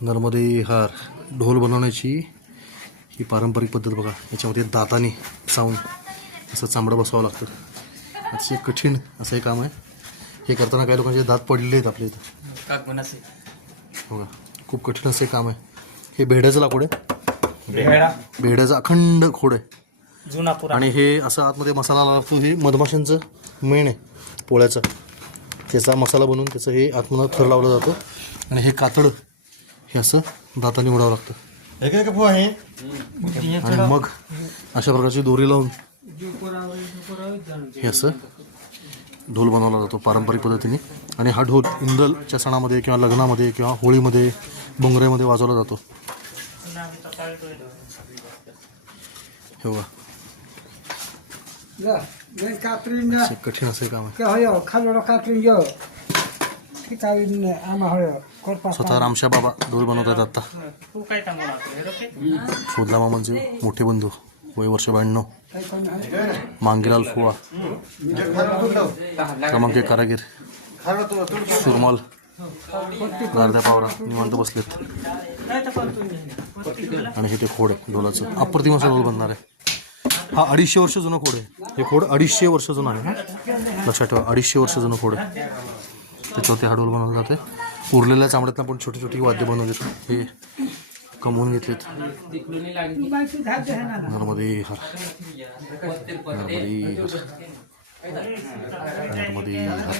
नर्मदे हार ढोल बनवण्याची ही पारंपरिक पद्धत बघा. याच्यामध्ये दाताने चावून असं चांबडं बसवावं लागतं. अतिशय कठीण असं हे काम आहे. हे करताना काही लोकांचे दात पडलेले आहेत आपल्या इथं बघा. खूप कठीण असं काम आहे. हे भेड्याचं लाकूड आहे. भेड्याचं अखंड खोड आहे आणि हे असं आतमध्ये मसाला लागतो. हे मधमाशांचं मेण आहे पोळ्याचं. त्याचा मसाला बनवून त्याचं हे आतमध्ये थर लावलं जातं आणि हे कातड हे असं दाताने उडावं लागतं आणि मग अशा प्रकारची दोरी लावून हे असं ढोल बनवला जातो पारंपरिक पद्धतीने. आणि हा ढोल इंदलच्या सणामध्ये किंवा लग्नामध्ये किंवा होळीमध्ये बोंगऱ्यामध्ये वाजवला जातो. हे बघा कठीण असं काम आहे. स्वतः रामशा बाबा ढोल बनवतात. आता शोधलामा म्हणजे मोठे बंधू वय वर्ष 92 मांगीलाल फुवा क्रमांक 1 कारागीर सुरमाल अर्ध्या पावरा निवांत बसलेत आणि हे ते खोड आहे ढोलाचं. अप्रतिम असं ढोल बनणार आहे. हा 250 वर्ष जुनं खोड आहे. हे खोड 250 वर्ष जुनं आहे. लक्षात ठेवा 250 वर्ष जुनं खोड आहे. त्याच्यावरती हा ढोल बनवला जाते. उरलेल्या चामड्यातनं पण छोटी छोटी वाद्य बनवलेत. हे कमवून घेतलेत. नर्मदे हर नर्मदे हर नर्मदे हर.